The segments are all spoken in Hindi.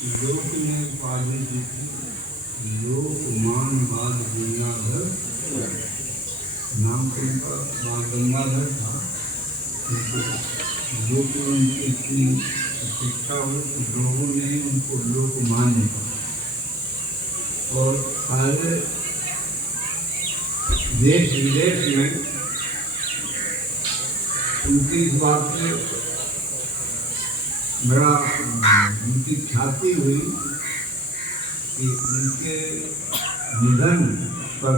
लोक में पाली जीती लोक मानवाद गंगाधर नाम तो उनका गंगाधर था। लोक में उनकी इतनी शिक्षा हुई तो लोगों ने उनको लोक मान्य और सारे देश विदेश में उनकी इस बात से बड़ा उनकी ख्याति हुई कि उनके निधन पर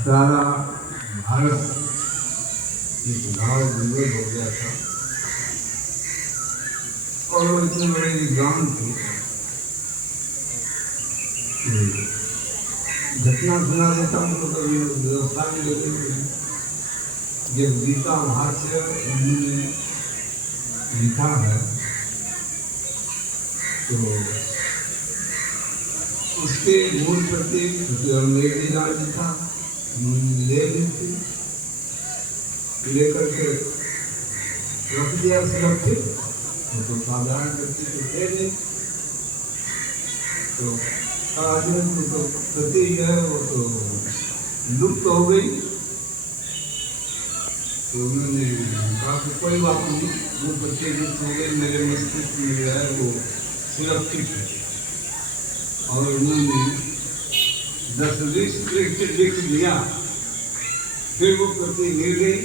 सारा भारत एक भाव विवल हो गया था और वो इतने बड़े विद्वान थे। घटना सुना देता हूँ तो कभी व्यवस्था भी लगी। जब गीता भाष्य उन्होंने लिखा है तो उसके मूल प्रति अंग्रेजी राज था, उन्होंने ले ली थी, लेकर के रख दिया सुरक्षित। तो साधारण व्यक्ति तो थे नहीं, तो राजनीति तो प्रति है वो तो लुप्त हो गई। तो उन्होंने कहा कि कोई बात नहीं, वो बच्चे लुप्त हो गए, मेरे मस्तिष्क में जो है वो सुरक्षित है। और उन्होंने 10-20 पृष्ठ लिख दिया, फिर वो प्रति मिल गई।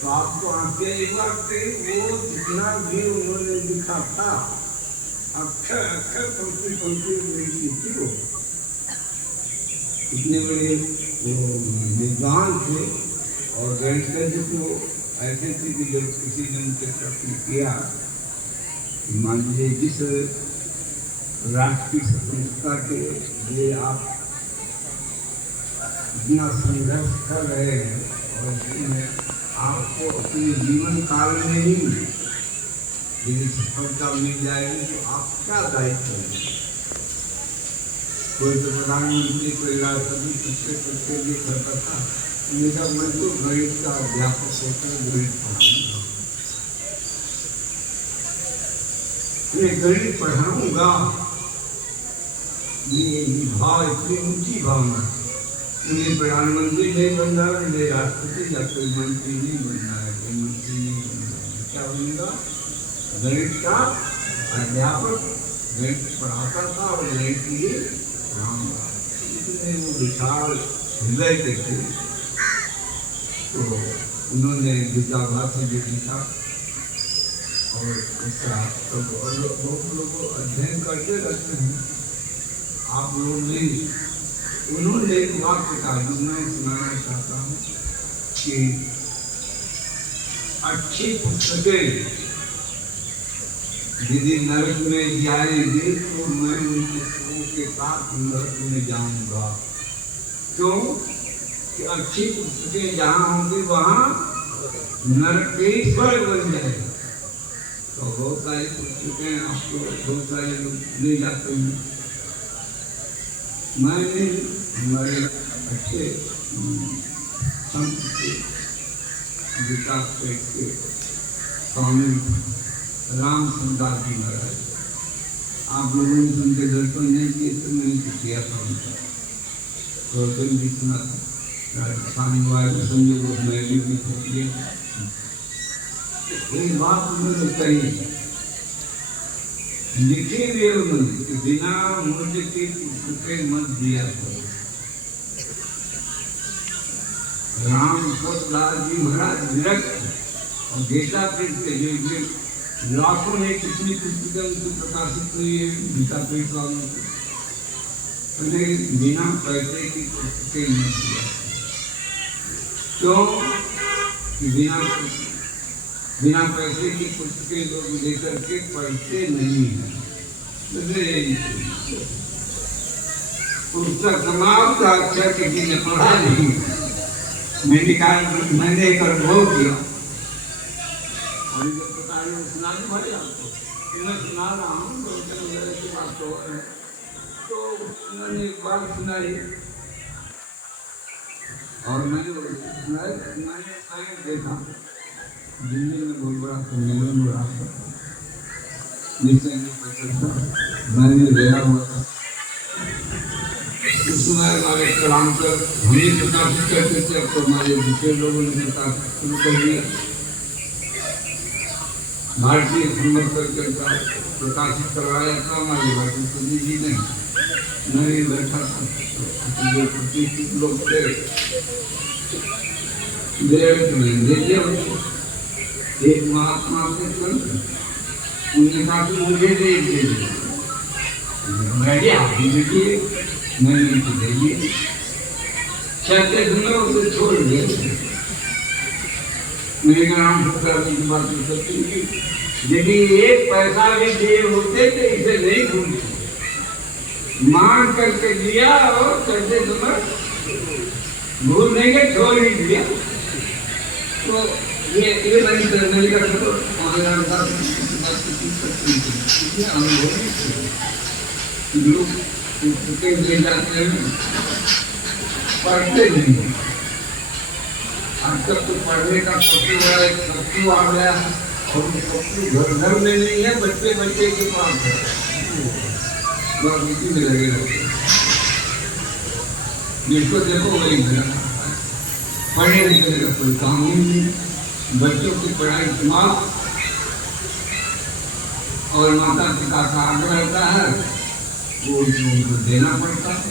तो आपको आंखें एक बार से वो जितना भी उन्होंने लिखा था अक्षर अक्षर पंक्ति पंक्ति लिखी थी। वो इतने बड़े विद्वान थे और गणेश जी को ऐसे थे कि जब किसी ने उनसे प्रश्न किया, मान लीजिए जिस राष्ट्र की स्वतंत्रता के लिए आप इतना संघर्ष कर रहे हैं और इसमें आपको अपने जीवन काल में ही यदि सफलता मिल जाएगी तो आप क्या दायित्व करेंगे? कोई तो प्रधानमंत्री, कोई राष्ट्रपति सबके लिए करता था। मेरा मन तो गणित का अध्यापक होकर गणित पढ़ाऊंगा, मैं गणित पढ़ाऊंगा। ये भाव इतनी ऊंची भावना, मुझे प्रधानमंत्री नहीं बनना है, मुझे राष्ट्रपति या कोई मंत्री नहीं बनना है, कोई मंत्री नहीं बनना है। क्या बनूंगा? गणित का अध्यापक, गणित पढ़ाता था और गणित के लिए पढ़ाऊंगा। इतने वो विशाल हृदय के थे। तो उन्होंने गीता भाष्य भी लिखा और उसका बहुत लोग अध्ययन करते रहते हैं। आप लोग नहीं, उन्होंने एक वाक्य कहा जो मैं सुनाना चाहता हूँ कि अच्छी पुस्तकें यदि नरक में जाएंगे तो मैं उन पुस्तकों के साथ नरक में जाऊंगा। क्यों? कि अच्छी पुस्तकें जहाँ होंगी वहाँ नरकेश्वर बन जाएगा। तो बहुत सारी पुस्तकें आपको बहुत सारे लोग ले जाते हैं। मैंने हमारे अच्छे संत के विकास के स्वामी राम सुंदर जी महाराज, आप लोगों ने उनके दर्शन नहीं किए तो मैंने किया था उनका दर्शन भी सुना था। राजस्थान वाले संजोग में भी पहुंचे। एक बात उन्होंने कही, लिखे हुए उन्होंने कि बिना मूल्य की पुस्तकें मत दिया करो। राम दास जी महाराज विरक्त और गीता पीठ के जो लाखों ने कितनी पुस्तकें उनको प्रकाशित हुई है गीता पीठ वालों को, उन्हें बिना पैसे की पुस्तकें मत दिया। क्यों? बिना पैसे की पुस्तकें लोग लेकर के पढ़ते नहीं है। पुस्तक समाप्त अक्षर किसी ने पढ़ा नहीं। मैंने एक अनुभव किया और ये पता नहीं सुना नहीं भाई आपको, मैं सुना रहा हूँ की बात तो उन्होंने एक बात सुनाई और मैंने देखा दिल्ली में बहुत बड़ा सम्मेलन हो रहा था नीचे मैं भी गया हुआ था। उस समय हमारे कलाम पर हम ही प्रकाशित करते थे, अब तो हमारे दूसरे लोगों ने प्रकाशित शुरू कर दिया। भारतीय संवर्तन का प्रकाशित करवाया था हमारे भारतीय सभी जी ने। मैं भी बैठा था, जो प्रतिष्ठित लोग थे एक महात्मा से उनके साथ मुझे दे दीजिए, मैंने तो देखिए चलते समय उसे छोड़ दिया। मेरे नाम की बात करती थी, यदि एक पैसा भी दिए होते तो इसे नहीं भूलते, मांग करके दिया और चलते समय भूल नहीं गए, छोड़ नहीं दिया। तो ये नहीं का लोग जाते हैं, पढ़ते नहीं। आजकल तो पढ़ने का सबसे बड़ा एक शत्रु आ गया है, और शत्रु घर घर में नहीं है, बच्चे बच्चे के पास है, इसी में लगे रहते हैं। जिसको देखो वही पढ़ने लिखने का कोई काम नहीं, बच्चों की पढ़ाई समाप्त और माता पिता का आग्रह रहता है, वो उनको देना पड़ता है।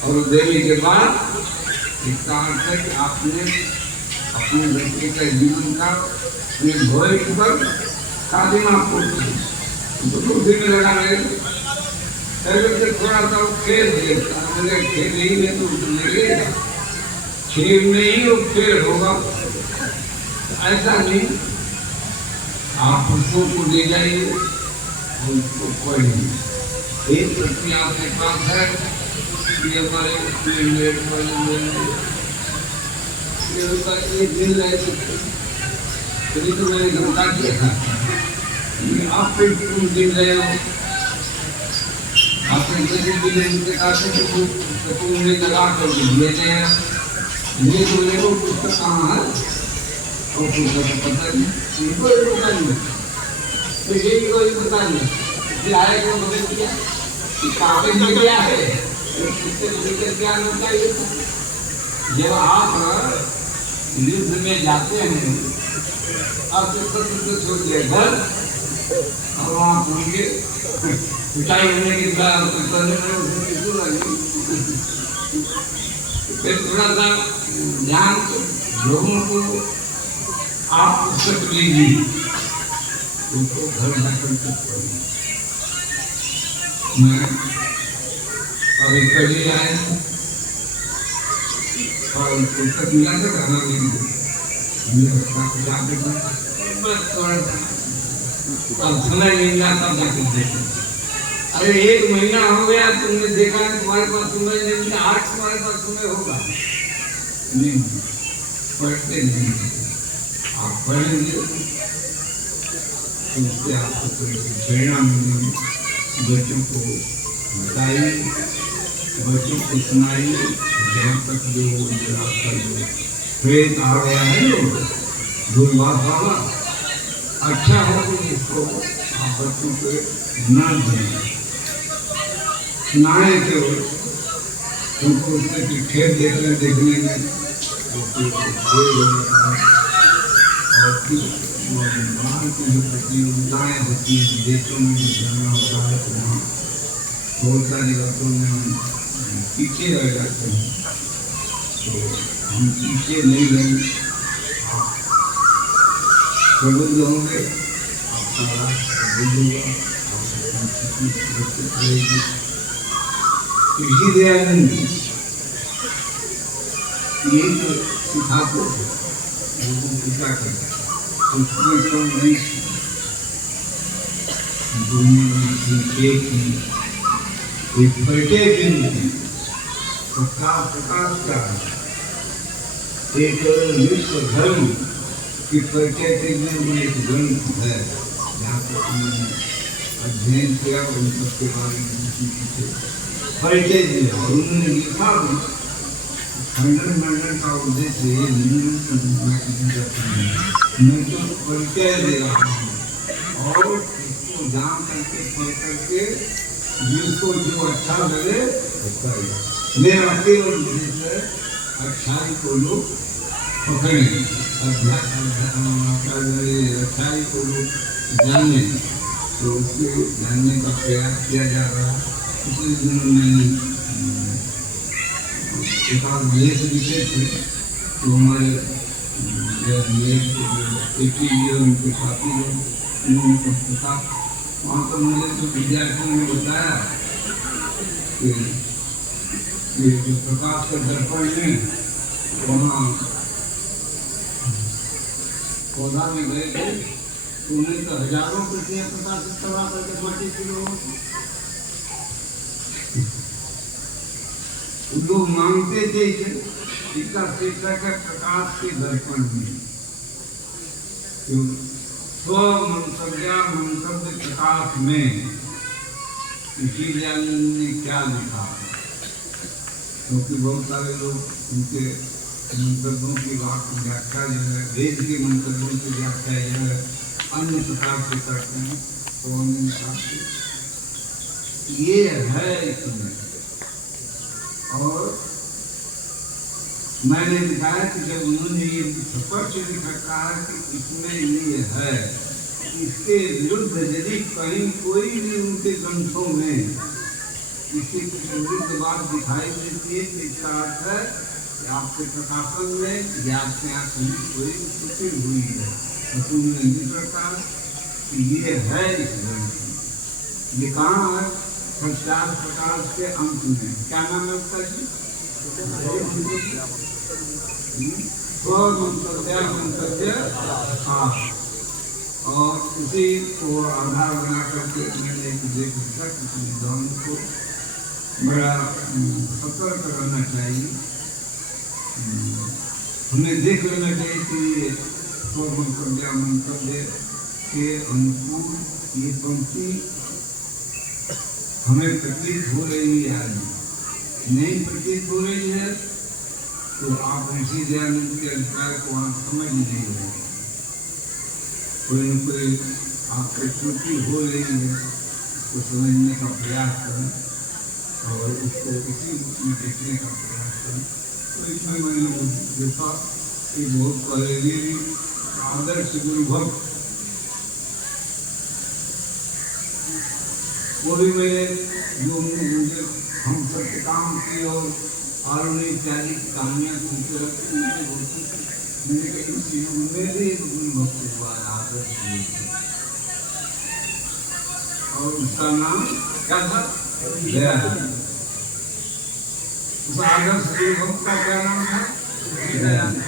और देने के बाद इसका अर्थ है कि आपने अपने बच्चे के जीवन का भविष्य पर खादिमा बुद्धि में लगा रहेगा। थोड़ा सा खेल देता, खेल नहीं है तो लगेगा, खेल में ही वो खेल होगा, ऐसा नहीं। आप पुस्तकों को ले जाइए, उसको पढ़िए। एक प्रक्रिया आपके पास है कि हमारे एक दिन रह सकते, तभी तो मैंने घंटा किया था। आप फिर दिन रहे हो, आपने जैसे उनसे कहा था कि उन्हें लगा कर दिए हैं, ये तो मेरे को पुस्तक कहाँ है और पुस्तक पता नहीं, इनको पता नहीं, तो ये कोई पता नहीं। फिर आए को मदद किया, कागज में क्या है, क्या होता है। जब आप युद्ध में जाते हैं, आप तो छोड़ दिया घर और वहाँ पहुँचे, पिटाई होने के बाद फिर थोड़ा सा ध्यान लोगों को आप पुस्तक लीजिए, उनको घर जाकर मैं अभी कभी आए और पुस्तक मिला था गाना अब समय नहीं मिला तब जाकर देखे। अरे एक महीना हो गया, तुमने देखा तुम्हारे पास समय नहीं मिला, आज तुम्हारे पास समय होगा नहीं, पढ़ते नहीं। आप पढ़ेंगे तो उससे आपको प्रेरणा मिलेगी। बच्चों को बताइए, बच्चों को सुनाइए, जहाँ तक जो आपका जो प्रेत आ गया है दुर्वास बाबा, अच्छा हो तो उसको आप बच्चों को न दें, सुनाए के उनको उसमें खेल देखने में और बाहर की जो प्रतियोगिताएँ होती हैं, देशों में भी जाना होता है तो वहाँ बहुत सारी बातों में हम पीछे रह जाते हैं। तो हम पीछे नहीं रहेंगे, प्रबुद्ध होंगे, आपका राष्ट्र बोलेगा, आपकी संस्कृति सुरक्षित रहेगी। इसीलिए ये तो सिखाते थे लोगों को क्या करना, उसमें तो नहीं दुनिया की एक पलटे दिन की प्रकाश का एक विश्व धर्म की पलटे में एक ग्रंथ है, जहाँ तक उन्होंने अध्ययन किया और उन सबके बारे में पलटे दिया और उन्होंने लिखा भी। खंडन मंडन का उद्देश्य ये नहीं मैं तो परिचय दे रहा हूँ और इसको उसको जान करके पढ़ करके जिसको जो अच्छा लगे मेरा केवल उद्देश्य है अच्छाई को लोग पकड़े, अच्छाई को लोग जाने, तो उसके जानने का प्रयास किया जा रहा है। पिछले दिनों मैंने एक आध लेख लिखे थे, तो हमारे लेख उनके साथी लोग उन्होंने पुस्तका वहाँ पर मुझे तो विद्यार्थियों ने बताया कि जो प्रकाश के दर्पण में वहाँ पौधा में गए थे, तो उन्हें तो हजारों प्रतियां प्रकाशित करवा करके माटी की लोग मांगते थे इसका शीर्षक है प्रकाश के दर्पण में। स्व मंतव्य प्रकाश में इसीलिए ने क्या लिखा, क्योंकि बहुत सारे लोग उनके मंतव्यों की व्याख्या जो है, वेद के मंतव्यों की व्याख्या जो है अन्य प्रकार से करते हैं। तो उन्होंने कहा ये है इसमें, और मैंने दिखाया कि जब उन्होंने ये स्पष्ट लिखा है कि इसमें ये है, इसके विरुद्ध यदि कहीं कोई भी उनके ग्रंथों में इसकी विरुद्ध बात दिखाई देती है, तो इसका अर्थ है कि आपके प्रकाशन में या आपके यहाँ कहीं कोई त्रुटि हुई है। तो उन्होंने लिख रखा कि ये है इस ग्रंथ में। ये कहाँ है? संचार प्रकाश के अंत में। क्या नाम है उसका जी? मंतव्य। और उसी को आधार बना करके मैंने एक देख लिखा कि विद्वान को बड़ा सतर्क रहना चाहिए, हमें देख लेना चाहिए कि मंतव्य के अनुकूल ये पंक्ति हमें प्रतीत हो रही है, नहीं प्रतीत हो रही है तो आप ऋषि दयानंद के अभिप्राय को आप समझ नहीं रहे। कोई न कोई आपको त्रुटि हो रही है, उसको समझने का प्रयास करें और उसको इसी रूप में देखने का प्रयास करें। तो इसमें मैंने देखा कि बहुत पहले भी आदर्श गुरु भक्त वो भी मेरे जो मुझे हम सबके काम की और आरुणी इत्यादि कहानियाँ सुनते रहते उनके बोलते मैंने कहीं चीजों में भी एक गुरु भक्त हुआ है आदर्श गुरु, और उसका नाम क्या था? दयानंद। उस आदर्श गुरु भक्त का क्या नाम था? दयानंद।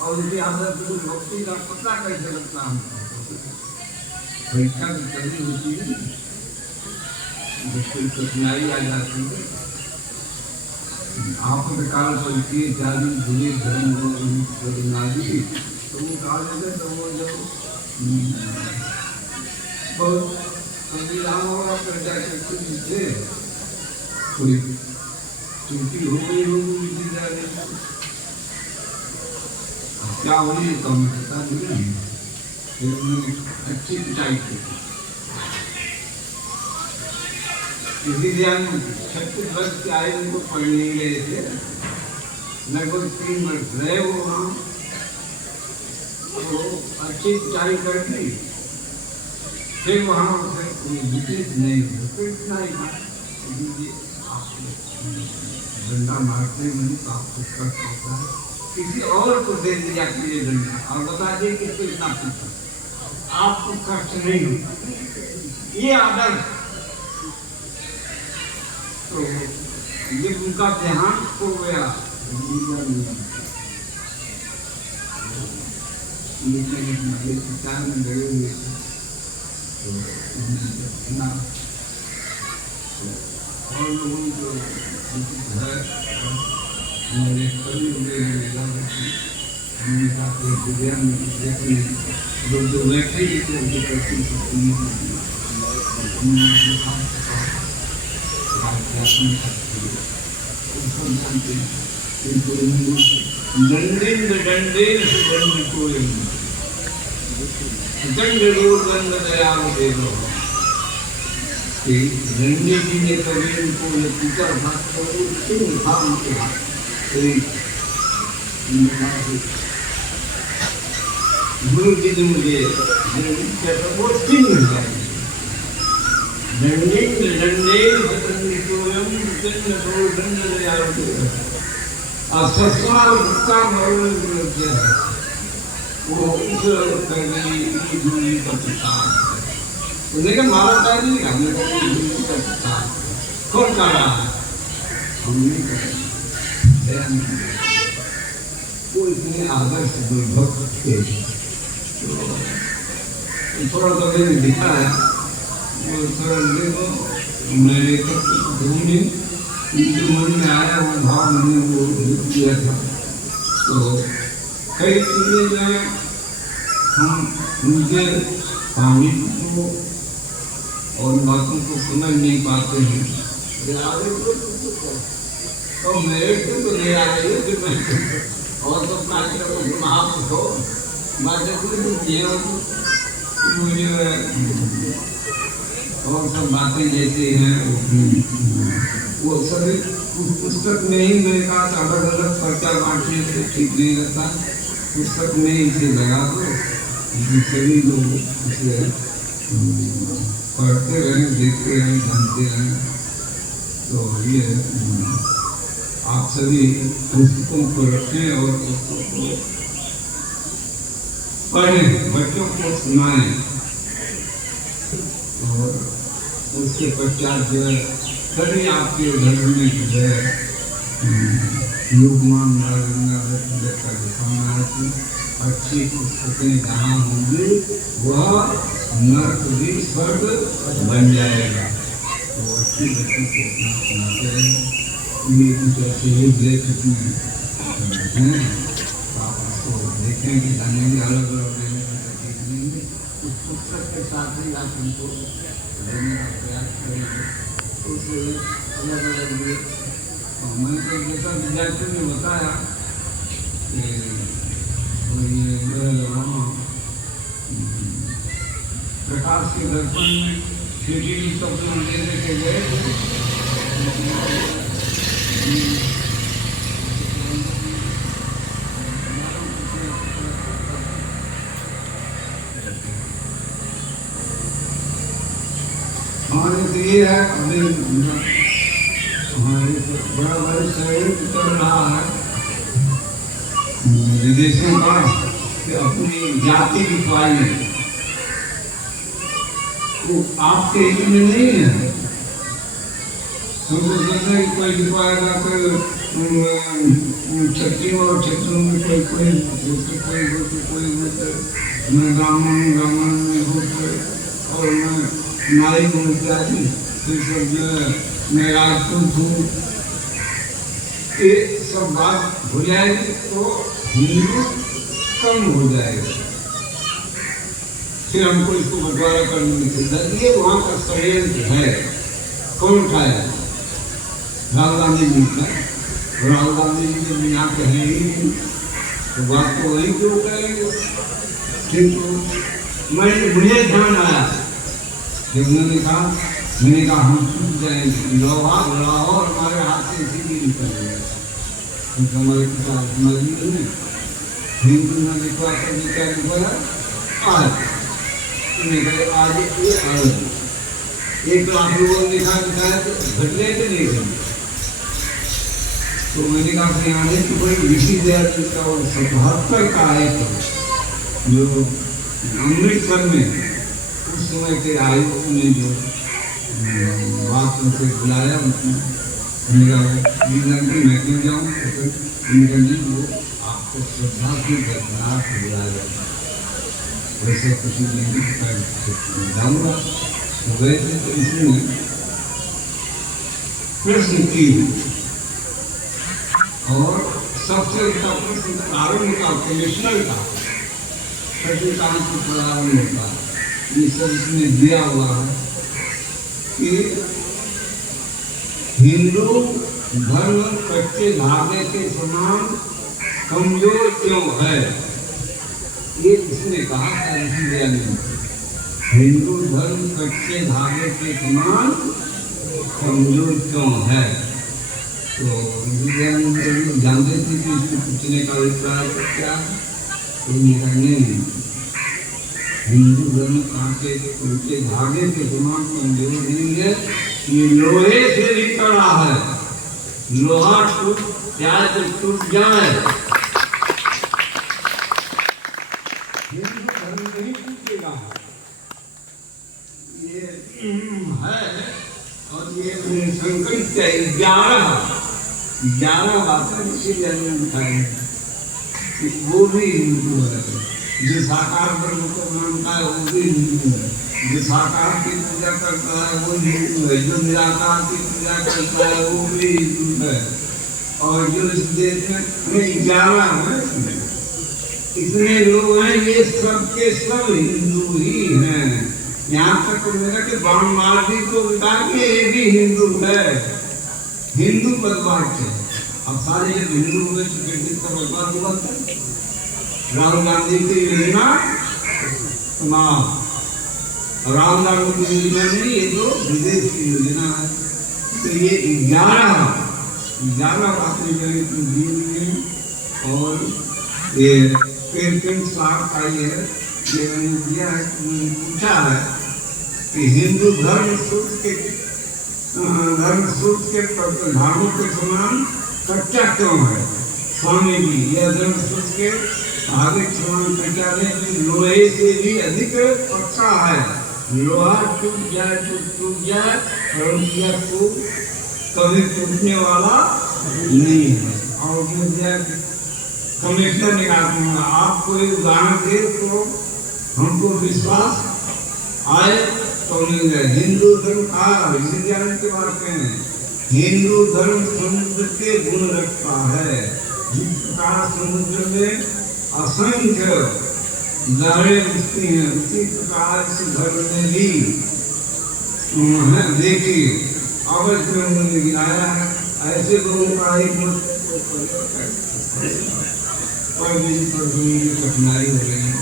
और उनकी आदर्श गुरु भक्ति का पता कैसे लगता है? परीक्षा की करनी होती है, कोई कठिनाई आ जाती है, आपातकाल परिचय जारी धुले धर्म नारी, तो वो कहा जाता है तो वो जो बहुत संविधान होगा प्रजा के कुछ थे, कोई त्रुटि हो गई होगी विधि जारी, क्या हुई तो हमें पता नहीं। फिर उन्होंने अच्छी पिटाई की, इसीलिए हम 36 वर्ष के आयु उनको पढ़ने गए थे, लगभग 3 वर्ष रहे वो वहाँ, तो अच्छी पिटाई कर दी। फिर वहाँ से कोई विचलित नहीं हुआ, तो इतना ही था डंडा मारते हैं तो आपको कष्ट होता है, किसी और को दे दिया कीजिए डंडा और बता दिए कि इसको इतना पूछा, आपको कष्ट नहीं होता। ये आदर्श, तो ये उनका ध्यान खो गया। पिता में गए हुए तो देखना और लोगों को है हमारे कभी हुए देखने लोग जो बैठे तो करती दंड दयाल देव कि रंडी जी ने कभी उनको ये पूछा था तो वो क्यों था उनके हाथ गुरु जी ने मुझे वो तीन है रंडी रंडे स्वयं ससुराल का मरण किया है वो उस दूरी का प्रसाद लेकिन मारा था नहीं हमने दूरी का प्रसाद कौन कर रहा है हम नहीं कर वो इतने आदर्श दुर्भक्त थे थोड़ा सा मैंने दिखा है वो थोड़ा देखो मैंने ढूंढी उनके मन में आया वो भाव मैंने वो किया था तो कई चीजें जो है हम उनके पानी को और बातों को समझ नहीं पाते हैं तो मेरे को तो नहीं आ रही है और तो आप हो बातें मुझे और सब बातें जैसे हैं वो सभी पुस्तक में ही मैंने कहा अलग अलग पर्चा बांटने से ठीक नहीं रहता पुस्तक में इसे लगा दो सभी लोग इसे पढ़ते रहें देखते रहें जानते रहें तो ये आप सभी पुस्तकों को रखें और पुस्तकों को पढ़ें बच्चों को सुनाएं और उसके पश्चात जो है सभी आपके घर में जो है लोकमान का दिखाना है कि अच्छी पुस्तकें जहाँ होंगी वह नर्क भी स्वर्ग बन जाएगा तो अच्छी बच्ची को अपना सुनाते रहें ये कुछ ऐसे ही लेख हैं आप उसको देखेंगे जानेंगे अलग अलग देखेंगे उस पुस्तक के साथ ही आप उनको लेने का प्रयास करेंगे उस अलग अलग मैंने तो जैसा विद्यार्थियों ने बताया कि ये प्रकाश के दर्पण में खेती स्वप्न लेने के गए हमारे तो ये है अभी हमारे बड़ा बड़ा शरीर चल रहा है विदेशों का कि अपनी जाति दिखाई वो आपके इसमें नहीं है हमको सोचते हैं कोई दिखाएगा तो छत्रियों और क्षेत्रों में कोई मैं ब्राह्मण में होते और मैं नारी को इत्यादि फिर सब जो है मैं राजपूत हूँ ये सब बात हो जाएगी तो हिंदू कम हो जाएगा फिर हमको इसको बंटवारा करने में ये वहाँ का षड्यंत्र है कौन उठाया राहुल गांधी जी का राहुल गांधी जी के यहाँ पे है ही नहीं तो बात तो वहीं क्यों करेंगे किंतु मुझे ध्यान आया जब मैंने कहा हम छूट जाएंगे लोहा और हमारे हाथ से इसी निकल गया क्योंकि हमारे पिता मजबूर नहीं हिंदू ने लिखवा कर क्या लिखवाया आज आज 1 लाख लोगों ने दिखाया तो घटने के नहीं घटने तो मैंने कहा कि आने की कोई ऋषि दया का और 77 का आया जो अमृतसर में उस समय के आयोग ने जो बात उनसे बुलाया मेरा मैं क्यों जाऊँ वो आपको श्रद्धा की दरबार से बुलाया वैसे कुछ नहीं जाऊँगा तो वैसे तो इसने प्रश्न की और सबसे अच्छा प्रश्न प्रारंभ का कमिश्नर का प्रतिकांत प्रारंभ होता है ये सब इसमें दिया हुआ है कि हिंदू धर्म कच्चे धागे के समान कमजोर क्यों है ये इसने कहा था ऋषि दयानंद हिंदू धर्म कच्चे धागे के समान कमजोर क्यों है? तो जानते थे कि इसको पूछने का अभिप्राय क्या है? तो नहीं, हिंदू धर्म कांटे के उनके धागे के समान कमजोर नहीं है, ये लोहे से भी कड़ा है। लोहा टूट जाए तो टूट जाए, हिंदू धर्म नहीं टूटेगा। ये है और ये संकट है। 11 बातें इसीलिए बताई, वो भी हिंदू है। जो साकार ब्रह्म को मानता है वो भी हिंदू है। जो साकार की पूजा करता है वो हिंदू है। जो निराकार की पूजा करता है वो भी हिंदू है। और जो इस देश में 11 है, इतने लोग हैं, ये सब के सब हिंदू ही हैं। यहाँ तक मेरा कि बाणमार्गी को बता के ये भी हिंदू है। हिंदू बदमाश है। अब सारे जब हिंदू हुए तो फिर कितना बदमाश हुआ था? राहुल गांधी की योजना राहुल गांधी की योजना नहीं, ये तो विदेश की योजना है। तो ये 11 बातें जो दी हुई हैं। और ये पेंटिंग साहब का ये मैंने दिया है, पूछा है कि हिंदू धर्म सूत्र के धर्मों के समान कच्चा क्यों है? स्वामी जी, यह धर्म सूत्र के धागे के समान कच्चा नहीं, लोहे से भी अधिक पक्का है। लोहा टूट जाए तो टूट जाए, परंतु कभी टूटने वाला नहीं है। और कमिश्नर ने कहा, आप कोई उदाहरण दे तो हमको विश्वास आए। तो हिंदू धर्म विज्ञान के बात में हिंदू धर्म समुद्र के गुण रखता है। जिस प्रकार समुद्र में असंख्य लहरें उठती हैं, उसी प्रकार इस धर्म में भी देखिए अवश्य में उन्होंने गिराया है। ऐसे लोगों का एक मत कठिनाई हो रही है।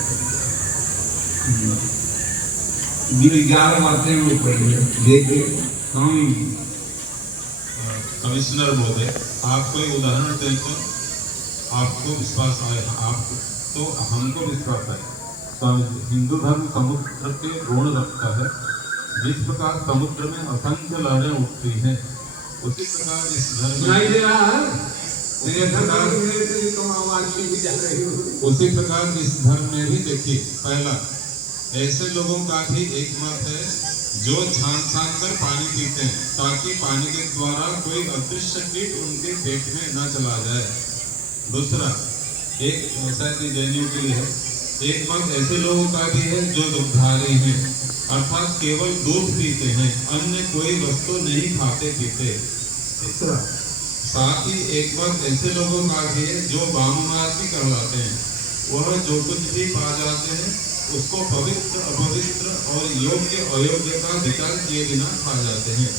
11 बातें वो पढ़िए, देखिए। कमिश्नर महोदय, आप कोई उदाहरण दें तो आपको विश्वास आए। आप तो हमको विश्वास आए। स्वामी जी, हिंदू धर्म समुद्र के गुण रखता है। जिस प्रकार समुद्र में असंख्य लहरें उठती हैं, उसी प्रकार इस धर्म इस धर्म में भी देखिए। पहला, ऐसे लोगों का भी एक मत है जो छान कर पानी पीते हैं, ताकि पानी के द्वारा कोई अदृश्य कीट उनके पेट में न चला जाए। दूसरा, एक शायद जैनियों के लिए है, एक मत ऐसे लोगों का भी है जो दुग्धारी हैं, अर्थात केवल दूध पीते हैं, अन्य कोई वस्तु नहीं खाते पीते। तीसरा, साथ ही एक मत ऐसे लोगों का भी है जो वाममार्गी कहलाते हैं। वह जो कुछ भी पा जाते हैं उसको पवित्र अपवित्र और योग्य अयोग्य का विचार किए बिना खा जाते हैं।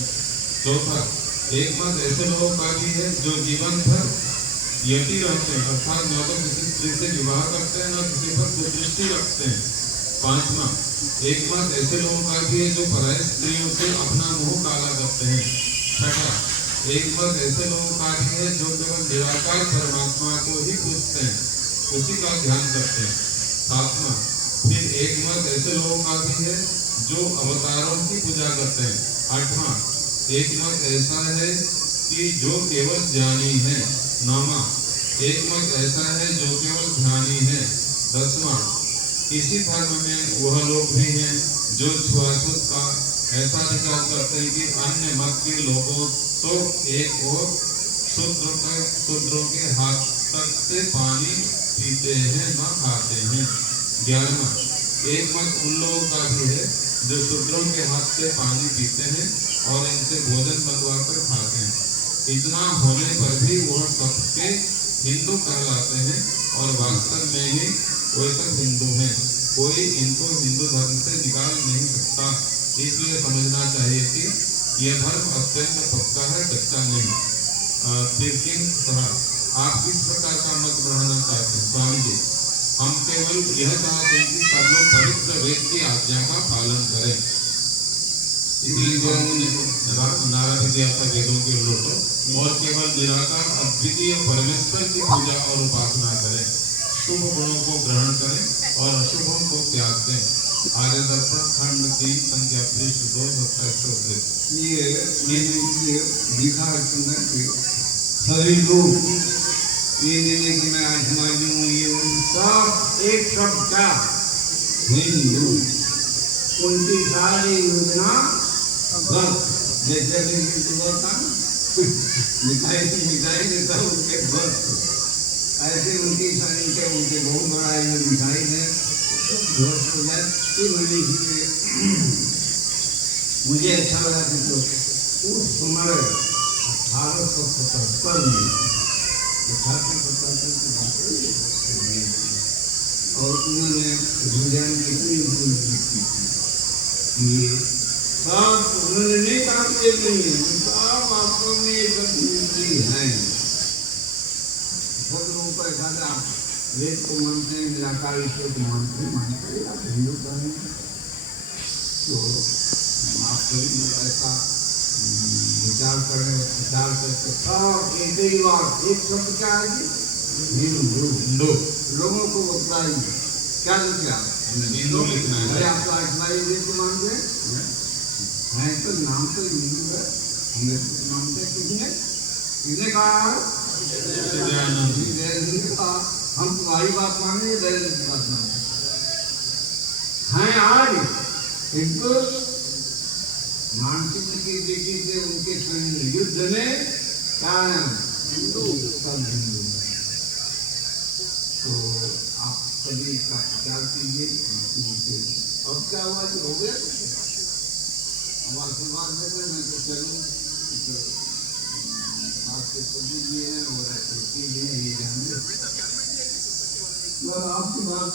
चौथा, एक मत ऐसे लोगों का भी है जो जीवन भर यति रहते हैं, अर्थात न तो किसी स्त्री से विवाह करते हैं, न किसी पर कुदृष्टि रखते हैं। पांचवा, एक मत ऐसे लोगों का भी है जो पराई स्त्रियों से अपना मुंह काला करते हैं। छठा, एक मत ऐसे लोगों का भी है जो केवल निराकार परमात्मा को ही पूजते हैं, उसी का ध्यान करते हैं। सातवां, फिर एक मत ऐसे लोगों का भी है जो अवतारों की पूजा करते हैं। आठवां, एक मत ऐसा है कि जो केवल ज्ञानी है। नौवां, एक मत ऐसा है जो केवल ध्यानी है। 10वां, इसी धर्म में वह लोग भी हैं जो छुआछूत का ऐसा विचार करते हैं कि अन्य मत के लोगों तो एक और शूद्रों के हाथ तक से पानी पीते हैं, न खाते हैं। 11वां, एक मत उन लोगों का भी है जो शूद्रों के हाथ से पानी पीते हैं और इनसे भोजन बनवा कर खाते हैं। इतना होने पर भी वह सबके हिंदू कहलाते हैं और वास्तव में ही वे सब हिंदू हैं। कोई इनको हिंदू धर्म से निकाल नहीं सकता। इसलिए समझना चाहिए कि यह धर्म अत्यंत पक्का है, कच्चा नहीं। आप किस प्रकार का मत बढ़ाना चाहते हैं? स्वामी जी, हम केवल यह चाहते हैं कि सब लोग पवित्र वेद की आज्ञा का पालन करें। इसलिए स्वामी ने नारा भी दिया था वेदों के लोटो, और केवल निराकार अद्वितीय परमेश्वर की पूजा और उपासना करें, शुभ गुणों को ग्रहण करें और अशुभों को त्याग दें। आर्य दर्पण खंड 3 संख्या 2 ये लिखा है कि सभी लोग ये नहीं कि मैं आज समाज हूँ, ये सब एक सब क्या हिंदू, उनकी सारी योजना बस जैसे मिठाई देता उनके बस, ऐसे उनकी उनके बहुत बड़ा मिठाई है ध्वस्त हो जाए। मुझे अच्छा लगा कि तो उस समय 1877 में 1877 और उन्होंने विज्ञान की इतनी उपलब्धि की थी, ये सब उन्होंने नहीं कहा कि नहीं है, सब आपको में एक उपलब्धि है। सब लोगों को ऐसा आप वेद को मानते हैं, निराकार ईश्वर को मानते हैं, आप हिंदू कहेंगे तो आप कभी ऐसा विचार करें और प्रचार करके सब एक ही बात एक शब्द क्या है हिंदू लोगों को बताइए क्या लिखा हिंदू लिखना है। अरे आपको आजमाई वेद को मानते हैं तो नाम तो हिंदू है, नाम से किसने कहा हम तुम्हारी बात माने दयानंद बात माने हैं। आज इनको मानसिक की दृष्टि से उनके युद्ध में क्या है हिंदू, सब हिंदू। तो आप सभी का प्रचार कीजिए। और क्या हुआ जो हो गया हम आशीर्वाद देते मैं तो चलूँ आपके सभी भी हैं और ये जानिए आपकी बात